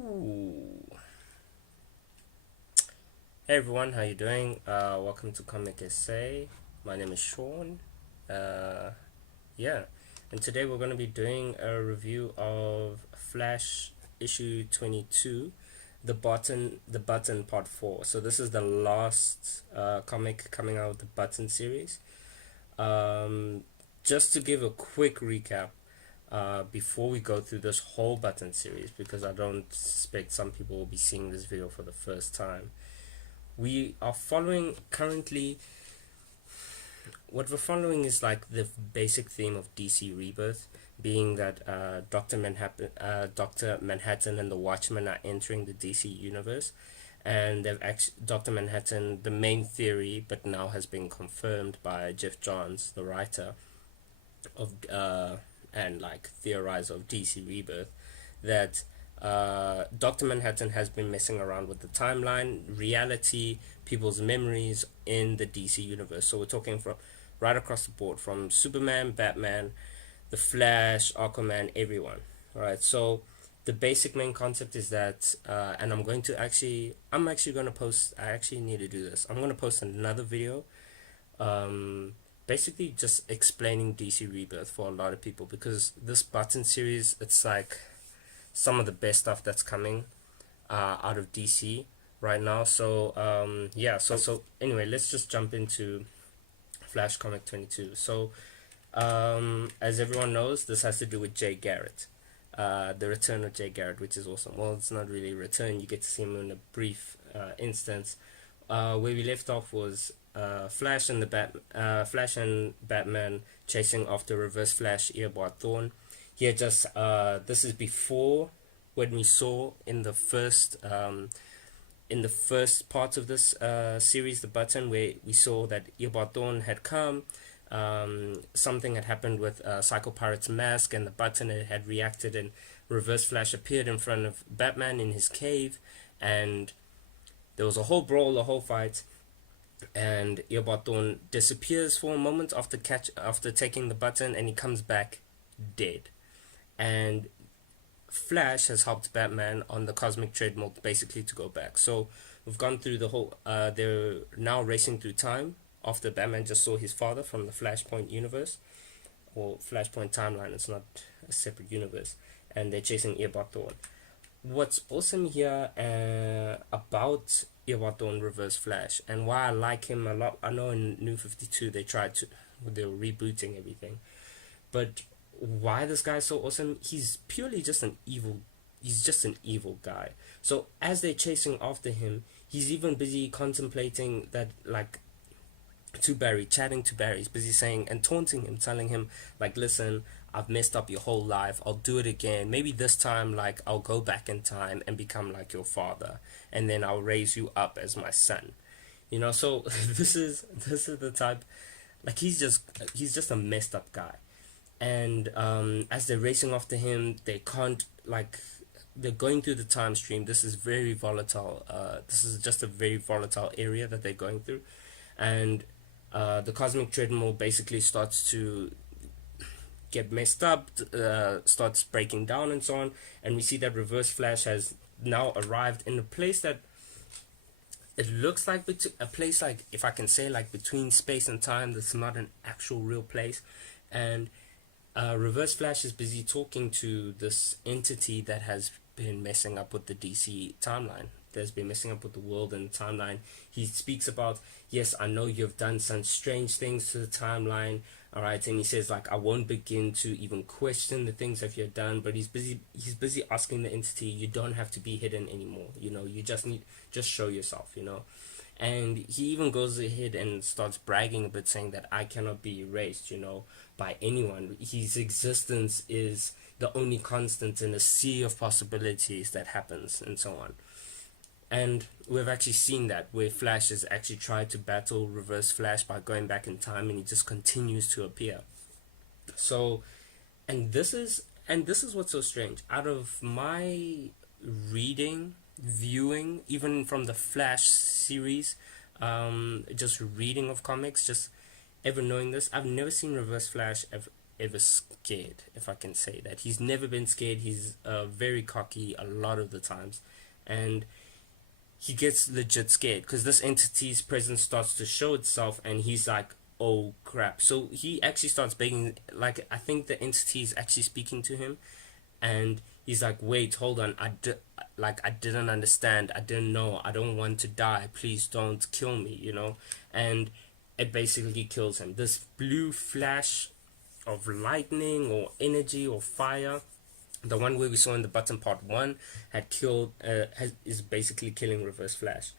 Ooh. Hey everyone, how you doing? Welcome to Comic Essay. My name is Sean. Uh, yeah, and today we're going to be doing a review of Flash issue 22, the Button Part 4. So this is the last comic coming out of the Button series. Um, just to give a quick recap, before we go through this whole Button series, because I don't expect some people will be seeing this video for the first time. We are following currently, what we're following is like the basic theme of DC Rebirth, being that Dr. Manhattan and the Watchmen are entering the DC universe, and they've actually Dr. Manhattan, the main theory, but now has been confirmed by Jeff Johns, the writer of and like theorizer of DC Rebirth, that Dr. Manhattan has been messing around with the timeline, reality, people's memories in the DC universe. So we're talking from right across the board, from Superman, Batman, the Flash, Aquaman, everyone. All right. So the basic main concept is that, and I'm actually going to post. I actually need to do this. I'm going to post another video, um, basically just explaining DC Rebirth for a lot of people, because this Button series, it's like some of the best stuff that's coming out of DC right now. So yeah, so anyway, let's just jump into Flash Comic 22. So as everyone knows, this has to do with Jay Garrett. The return of Jay Garrett, which is awesome. Well, it's not really a return. You get to see him in a brief instance. Where we left off was Flash and Batman chasing after Reverse Flash Eobard Thawne. He had just this is before when we saw in the first part of this series, the Button, where we saw that Eobard Thawne had come. Something had happened with Psycho Pirate's mask, and the Button had reacted, and Reverse Flash appeared in front of Batman in his cave, and there was a whole brawl, a whole fight, and Eobard Thawne disappears for a moment after taking the Button, and he comes back dead. And Flash has helped Batman on the cosmic treadmill basically to go back. So we've gone through the whole. They're now racing through time after Batman just saw his father from the Flashpoint universe, or Flashpoint timeline. It's not a separate universe, and they're chasing Eobard Thawne. What's awesome here about Eobard Thawne Reverse Flash, and why I like him a lot. I know in New 52 they were rebooting everything, but why this guy's so awesome? He's purely just an evil. He's just an evil guy. So as they're chasing after him, he's even busy contemplating that, like, to Barry, chatting to Barry. He's busy saying and taunting him, telling him, like, listen, I've messed up your whole life. I'll do it again. Maybe this time, like, I'll go back in time and become like your father, and then I'll raise you up as my son. So this is the type, like, he's just a messed up guy. And as they're racing after him, they can't, like, they're going through the time stream. This is very volatile. This is just a very volatile area that they're going through, and the cosmic treadmill basically starts to get messed up, starts breaking down and so on. And we see that Reverse Flash has now arrived in a place that it looks like a place, like, if I can say, like, between space and time. That's not an actual real place. And Reverse Flash is busy talking to this entity that has been messing up with the DC timeline. That's been messing up with the world and the timeline. He speaks about, yes, I know you've done some strange things to the timeline, all right, and he says, like, I won't begin to even question the things that you've done. But he's busy asking the entity, you don't have to be hidden anymore. You just show yourself. And he even goes ahead and starts bragging a bit, saying that I cannot be erased, by anyone. His existence is the only constant in a sea of possibilities that happens, and so on. And we've actually seen that, where Flash has actually tried to battle Reverse Flash by going back in time, and he just continues to appear. So, and this is what's so strange. Out of my reading, viewing, even from the Flash series, just reading of comics, just ever knowing this, I've never seen Reverse Flash ever scared, if I can say that. He's never been scared. He's very cocky a lot of the times, and he gets legit scared because this entity's presence starts to show itself, and he's like, oh crap. So he actually starts begging, like, I think the entity is actually speaking to him, and he's like, wait, hold on, I didn't understand, I didn't know, I don't want to die, please don't kill me, and it basically kills him. This blue flash of lightning or energy or fire, the one where we saw in the button part 1, had killed is basically killing Reverse Flash.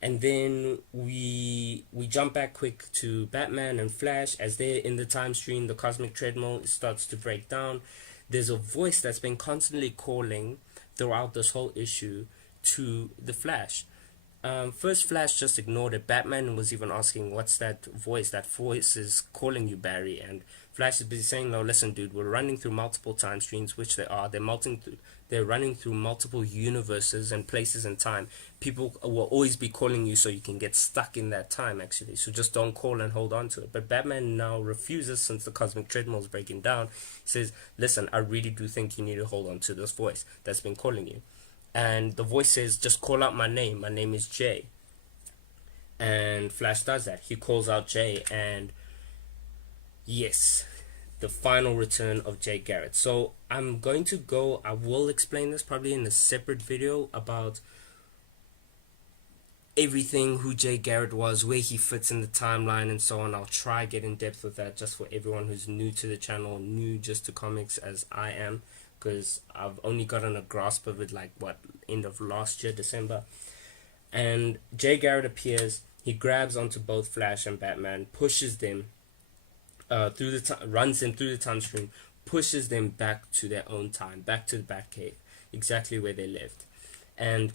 And then we jump back quick to Batman and Flash as they're in the time stream. The cosmic treadmill starts to break down. There's a voice that's been constantly calling throughout this whole issue to the Flash. First, Flash just ignored it. Batman was even asking, what's that voice? That voice is calling you, Barry. And Flash is busy saying, no, listen, dude, we're running through multiple time streams, which they are. They're running through multiple universes and places in time. People will always be calling you, so you can get stuck in that time, actually. So just don't call and hold on to it. But Batman now refuses, since the cosmic treadmill is breaking down. He says, listen, I really do think you need to hold on to this voice that's been calling you. And the voice says, just call out my name. My name is Jay. And Flash does that. He calls out Jay, and yes, the final return of Jay Garritt. So I will explain this probably in a separate video about everything, who Jay Garritt was, where he fits in the timeline, and so on. I'll try get in depth with that, just for everyone who's new to the channel, new just to comics as I am, because I've only gotten a grasp of it end of last year, December. And Jay Garritt appears. He grabs onto both Flash and Batman, pushes them runs them through the time stream, pushes them back to their own time, back to the Batcave, exactly where they lived. And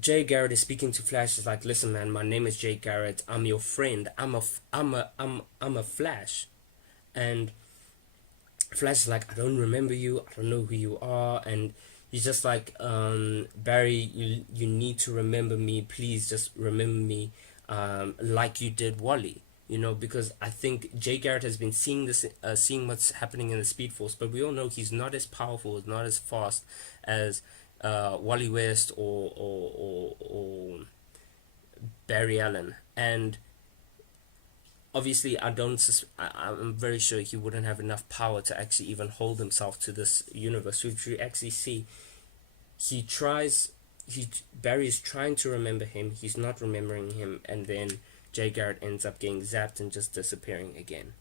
Jay Garritt is speaking to Flash. Is like, listen, man, my name is Jay Garritt. I'm your friend. I'm a Flash. And Flash is like, I don't remember you. I don't know who you are. And he's just like, Barry, you need to remember me. Please just remember me, like you did Wally. Because I think Jay Garritt has been seeing what's happening in the Speed Force, but we all know he's not as powerful, not as fast as Wally West or Barry Allen. And obviously, I'm very sure he wouldn't have enough power to actually even hold himself to this universe, which we actually see. Barry is trying to remember him, he's not remembering him, and then Jay Garritt ends up getting zapped and just disappearing again.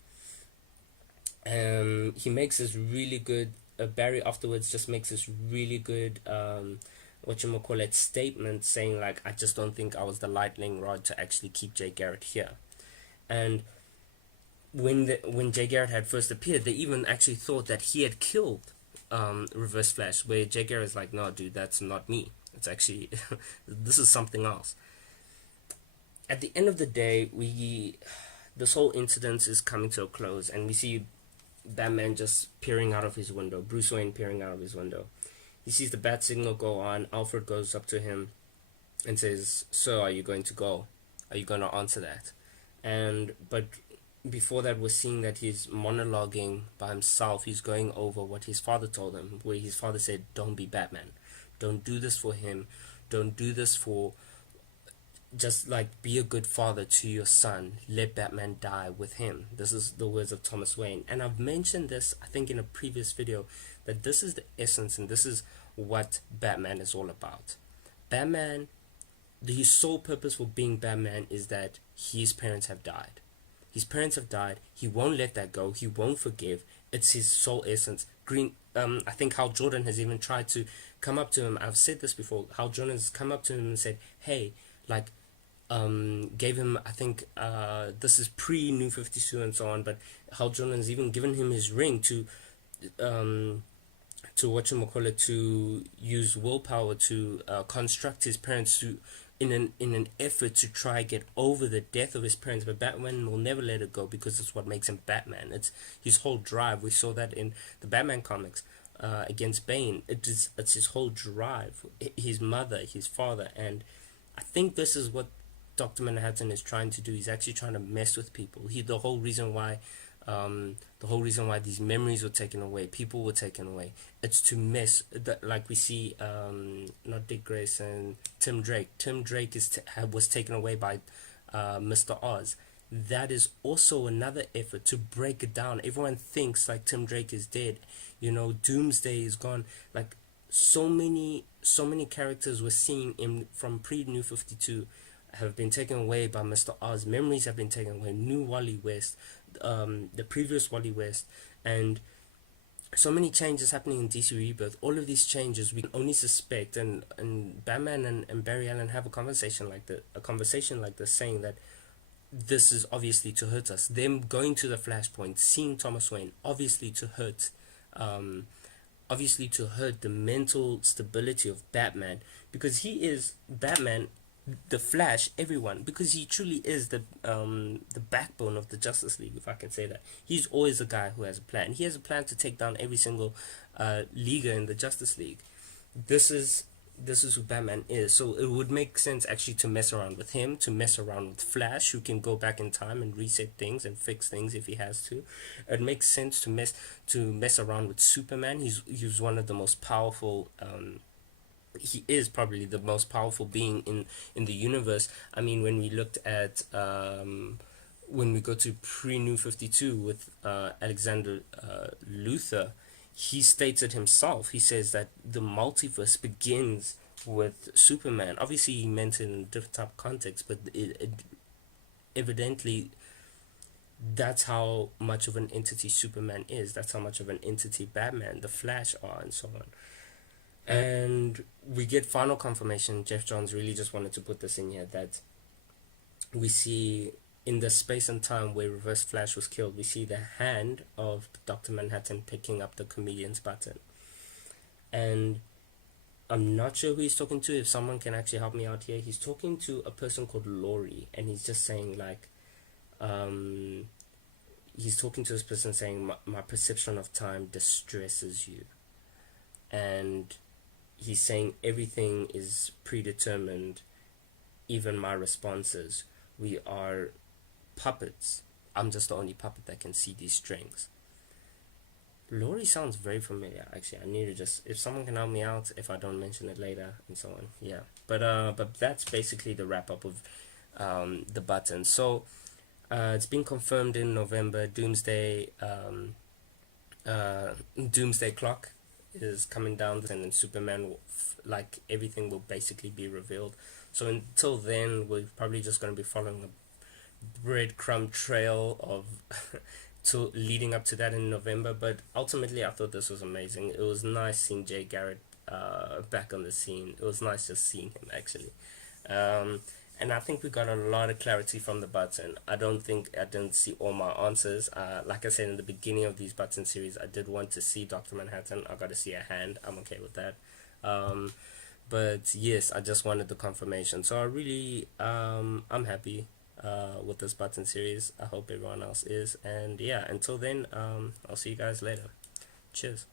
He makes this really good, Barry afterwards just makes this really good, statement, saying like, I just don't think I was the lightning rod to actually keep Jay Garritt here. And when Jay Garritt had first appeared, they even actually thought that he had killed Reverse Flash, where Jay Garritt is like, no, dude, that's not me. It's actually, this is something else. At the end of the day, this whole incident is coming to a close, and we see Batman just peering out of his window, Bruce Wayne peering out of his window. He sees the bat signal go on. Alfred goes up to him and says, "Sir, are you going to go? Are you going to answer that?" But before that, we're seeing that he's monologuing by himself. He's going over what his father told him, where his father said, "Don't be Batman. Don't do this for him. Don't do this for." Just like, be a good father to your son. Let Batman die with him. This is the words of Thomas Wayne. And I've mentioned this, I think, in a previous video, that this is the essence and this is what Batman is all about. Batman, his sole purpose for being Batman is that his parents have died. His parents have died. He won't let that go. He won't forgive. It's his sole essence. I think Hal Jordan has even tried to come up to him. I've said this before. Hal Jordan has come up to him and said, hey, like, gave him, I think, this is pre-New 52 and so on, but Hal Jordan has even given him his ring to use willpower to construct his parents in an effort to try get over the death of his parents. But Batman will never let it go, because it's what makes him Batman. It's his whole drive. We saw that in the Batman comics against Bane. It's his whole drive, his mother, his father. And I think this is what Dr. Manhattan is trying to do. He's actually trying to mess with people. The whole reason why The whole reason why these memories were taken away, people were taken away, it's to mess that, like we see, not Dick Grayson, Tim Drake. Tim Drake was taken away by Mr. Oz. That is also another effort to break it down. Everyone thinks like Tim Drake is dead, Doomsday is gone. Like so many characters we're seeing in from pre New 52 have been taken away by Mr. Oz. Memories have been taken away. New Wally West, the previous Wally West, and so many changes happening in DC Rebirth. All of these changes we can only suspect, and Batman and Barry Allen have a conversation like this, saying that this is obviously to hurt us. Them going to the Flashpoint, seeing Thomas Wayne, um, obviously to hurt the mental stability of Batman, because he is Batman, the Flash, everyone, because he truly is the backbone of the Justice League, if I can say that. He's always a guy who has a plan. He has a plan to take down every single leaguer in the Justice League. This is who Batman is. So it would make sense actually to mess around with him, to mess around with Flash, who can go back in time and reset things and fix things if he has to. It makes sense to mess around with Superman. He's one of the most powerful. He is probably the most powerful being in the universe. I mean, when we looked at when we go to pre New 52 with Alexander Luthor, he states it himself. He says that the multiverse begins with Superman. Obviously, he meant it in a different type of context, but it evidently that's how much of an entity Superman is. That's how much of an entity Batman, the Flash are, and so on. And we get final confirmation. Jeff Johns really just wanted to put this in here, that we see in the space and time where Reverse Flash was killed, we see the hand of Dr. Manhattan picking up the comedian's button. And I'm not sure who he's talking to. If someone can actually help me out here, he's talking to a person called Laurie, and he's just saying like, he's talking to this person saying, my perception of time distresses you. And he's saying everything is predetermined, even my responses. We are puppets. I'm just the only puppet that can see these strings. Laurie sounds very familiar, actually. I need to just, if someone can help me out, if I don't mention it later, and so on. Yeah. But that's basically the wrap up of the button. So it's been confirmed in November. Doomsday Clock is coming down, and then Superman like everything will basically be revealed. So until then, we're probably just going to be following a breadcrumb trail of to leading up to that in November. But ultimately, I thought this was amazing. It was nice seeing Jay Garrett back on the scene. It was nice just seeing him, actually. And I think we got a lot of clarity from the button. I didn't see all my answers. Like I said in the beginning of these button series, I did want to see Dr. Manhattan. I got to see a hand. I'm okay with that. But yes, I just wanted the confirmation. So I really, I'm happy with this button series. I hope everyone else is. And yeah, until then, I'll see you guys later. Cheers.